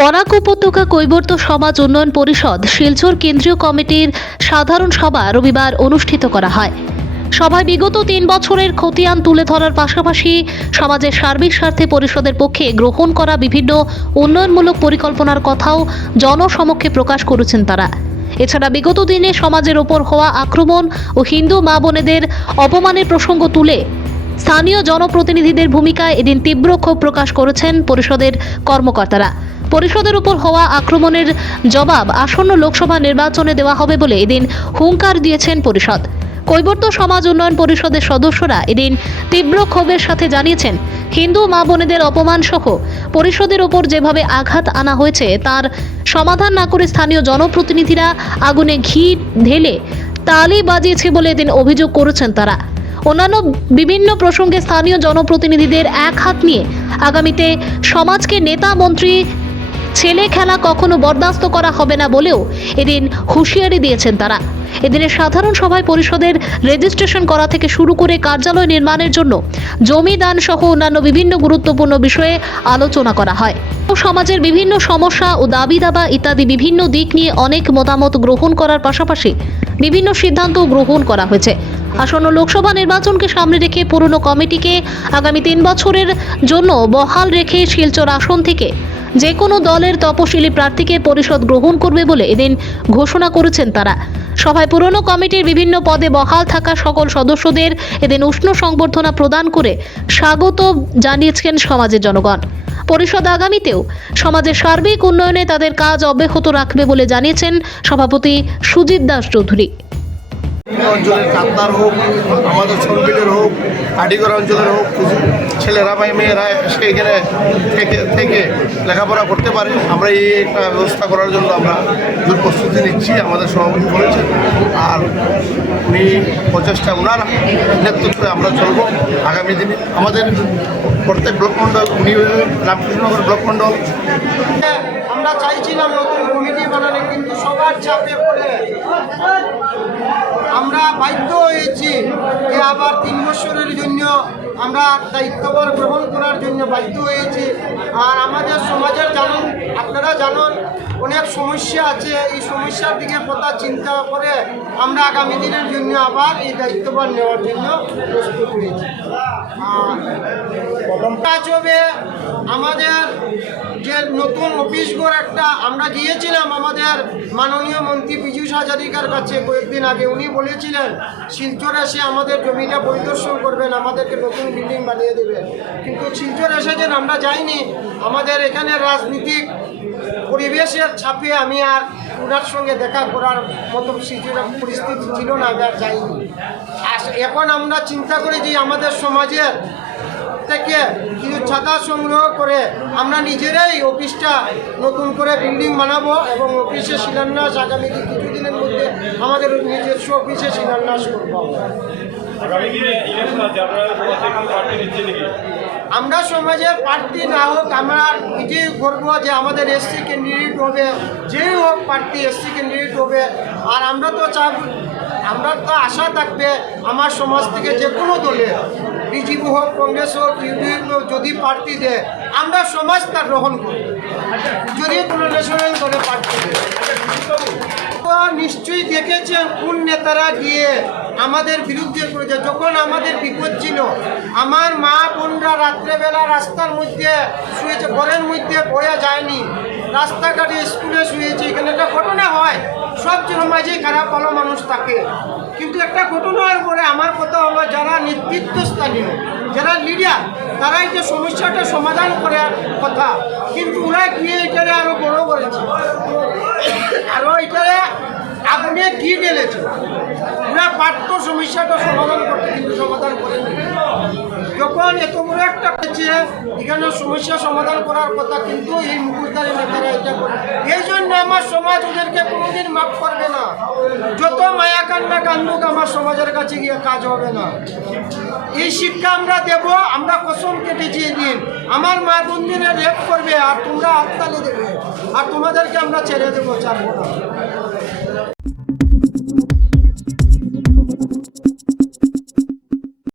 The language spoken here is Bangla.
বরাক উপত্যকা কৈবর্ত সমাজ উন্নয়ন পরিষদ শিলচর কেন্দ্রীয় কমিটির সাধারণ সভা রবিবার অনুষ্ঠিত করা হয়। সভায় বিগত তিন বছরের খতিয়ান তুলে ধরার পাশাপাশি সমাজের সার্বিক স্বার্থে পরিষদের পক্ষে গ্রহণ করা বিভিন্ন উন্নয়নমূলক পরিকল্পনার কথাও জনসমক্ষে প্রকাশ করেছেন তারা। এছাড়া বিগত দিনে সমাজের ওপর হওয়া আক্রমণ ও হিন্দু মা বোনেদের অপমানের প্রসঙ্গ তুলে স্থানীয় জনপ্রতিনিধিদের ভূমিকায় এদিন তীব্র ক্ষোভ প্রকাশ করেছেন পরিষদের কর্মকর্তারা। পরিষদের উপর হওয়া আক্রমণের জবাব আসন্ন লোকসভা নির্বাচনে দেওয়া হবে বলে এদিন হুঙ্কার দিয়েছেন পরিষদ। কৈবর্ত সমাজ উন্নয়ন পরিষদের সদস্যরা এদিন তীব্র ক্ষোভের সাথে জানিয়েছেন, হিন্দু মা বোনেদের অপমান সহ পরিষদের ওপর যেভাবে আঘাত আনা হয়েছে, তার সমাধান না করে স্থানীয় জনপ্রতিনিধিরা আগুনে ঘি ঢেলে তালি বাজিয়েছে বলে এদিন অভিযোগ করেছেন তারা। অন্যান্য বিভিন্ন প্রসঙ্গে স্থানীয় জনপ্রতিনিধিদের এক হাত নিয়ে আগামীতে সমাজকে নেতা মন্ত্রী ছেলে খেলা কখনো বরদাস্ত করা হবে না বলেও এদিন হুঁশিয়ারি দিয়েছেন তারা। এদিনের সাধারণ সভায় পরিষদের রেজিস্ট্রেশন করা থেকে শুরু করে কার্যালয় নির্মাণের জন্য জমি দান সহ অন্যান্য বিভিন্ন গুরুত্বপূর্ণ বিষয়ে আলোচনা করা হয়। সমাজের বিভিন্ন সমস্যা ও দাবি দাবা ইত্যাদি বিভিন্ন দিক নিয়ে অনেক মতামত গ্রহণ করার পাশাপাশি বিভিন্ন সিদ্ধান্ত গ্রহণ করা হয়েছে। আসন্ন লোকসভা নির্বাচনকে সামনে রেখে পুরনো কমিটিকে আগামী তিন বছরের জন্য বহাল রেখে শিলচর আসন থেকে যে কোনো দলের তপশিলি প্রার্থীকে পরিষদ গ্রহণ করবে বলে এদিন ঘোষণা করেছেন তারা। সভায় পুরনো কমিটির বিভিন্ন পদে বহাল থাকা সকল সদস্যদের এদিন উষ্ণ সংবর্ধনা প্রদান করে স্বাগত জানিয়েছেন সমাজের জনগণ। পরিষদ আগামীতেও সমাজের সার্বিক উন্নয়নে তাদের কাজ অব্যাহত রাখবে বলে জানিয়েছেন সভাপতি সুজিত দাস চৌধুরী। অঞ্চলের কান্দার হোক, আমাদের ছনবিলের হোক কাটিগড় অঞ্চলের হোক ছেলেরা বা মেয়েরা এসে এখানে থেকে থেকে লেখাপড়া করতে পারে। আমরা এই একটা ব্যবস্থা করার জন্য আমরা জোর প্রস্তুতি নিচ্ছি, আমাদের সভাপতি বলেছেন। আর উনি প্রচেষ্টা ওনার নেতৃত্বে আমরা চলবো আগামী দিনে। আমাদের প্রত্যেক ব্লক মণ্ডল, উনি রামকৃষ্ণনগর ব্লক আমরা চাইছিলাম নতুন কমিটি বানালে কিন্তু সবার চাপে পড়ে। আমরা বাধ্য হয়েছি যে আবার তিন বছরের জন্য আমরা দায়িত্বভার গ্রহণ করার জন্য বাধ্য হয়েছি। আর আমাদের সমাজের জানুন, আপনারা জানুন, অনেক সমস্যা আছে। এই সমস্যার দিকে কথা চিন্তা করে আমরা আগামী দিনের জন্য আবার এই দায়িত্বভার নেওয়ার জন্য প্রস্তুত হয়েছি। কাজ হবে আমাদের যে নতুন অফিসগুলো একটা, আমরা গিয়েছিলাম আমাদের মাননীয় মন্ত্রী পীযূষ হাজারিকার কাছে কয়েকদিন আগে। উনি বলেছিলেন, শিলচর এসে আমাদের জমিটা পরিদর্শন করবেন, আমাদেরকে নতুন বিল্ডিং বানিয়ে দেবেন। কিন্তু শিলচর এসেছেন আমরা যাইনি, আমাদের এখানে রাজনীতিক পরিবেশের ছাপে আমি আর ওনার সঙ্গে দেখা করার মতো পরিস্থিতি ছিল না, আমি আর যাইনি। এখন আমরা চিন্তা করি যে আমাদের সমাজের থেকে কিছু ছাতা সংগ্রহ করে আমরা নিজেরাই অফিসটা নতুন করে বিল্ডিং বানাবো এবং অফিসে শিলান্যাস আগামী কিছুদিনের মধ্যে আমাদের নিজস্ব অফিসে শিলান্যাস করব আমরা। সমাজের প্রার্থী না হোক, আমরা এটাই করব যে আমাদের এসসি ক্যান্ডিডেট হবে, যেই হোক প্রার্থী এসসি ক্যান্ডিডেট হবে। আর আমরা তো চাপ আমরা তো আশা থাকবে আমার সমাজ থেকে যে কোনো দলে বিজেপি হোক, কংগ্রেস হোক ইউডিএফ হোক, যদি প্রার্থী দেয়, আমরা সমাজ তার গ্রহণ করি যদি কোনো ন্যাশনাল দলে প্রার্থী দেয়। নিশ্চয়ই দেখেছেন কোন নেতারা গিয়ে আমাদের বিরুদ্ধে করেছে। যখন আমাদের বিপদ ছিল, আমার মা বোনরা রাত্রেবেলা রাস্তার মধ্যে শুয়েছে, ঘরের মধ্যে বয়া যায়নি। রাস্তাঘাটে স্কুলে শুয়েছে, এখানে একটা ঘটনা হয়, সব সমাজে খারাপ ভালো মানুষ থাকে। কিন্তু একটা ঘটনার পরে আমার কথা হলো, যারা নেতৃত্বস্থানীয়, যারা লিডার তারা যে সমস্যাটা সমাধান করার কথা। কিন্তু ওরা গিয়ে এটারে আরও বড় করেছে। আরও এটারে আগুনে কি ঢেলেছে ওরা পারত সমস্যাটা সমাধান করতে কিন্তু সমাধান করেনি। যখন এত বড় একটা হচ্ছে এখানে সমস্যা সমাধান করার কথা কিন্তু এই মুখোশধারী নেতারা এটা করে। এই জন্য আমার সমাজ ওদেরকে কোনোদিন মাফ করবে না। যত মায়া কান্না কান্দুক আমার সমাজের কাছে গিয়ে কাজ হবে না। এই শিক্ষা আমরা দেব, আমরা কসম কেটেছি দিন আমার মা বন্দিনে রেপ করবে আর তোমরা হাততালি দেবে। আর তোমাদেরকে আমরা ছেড়ে দেবো চারবো না।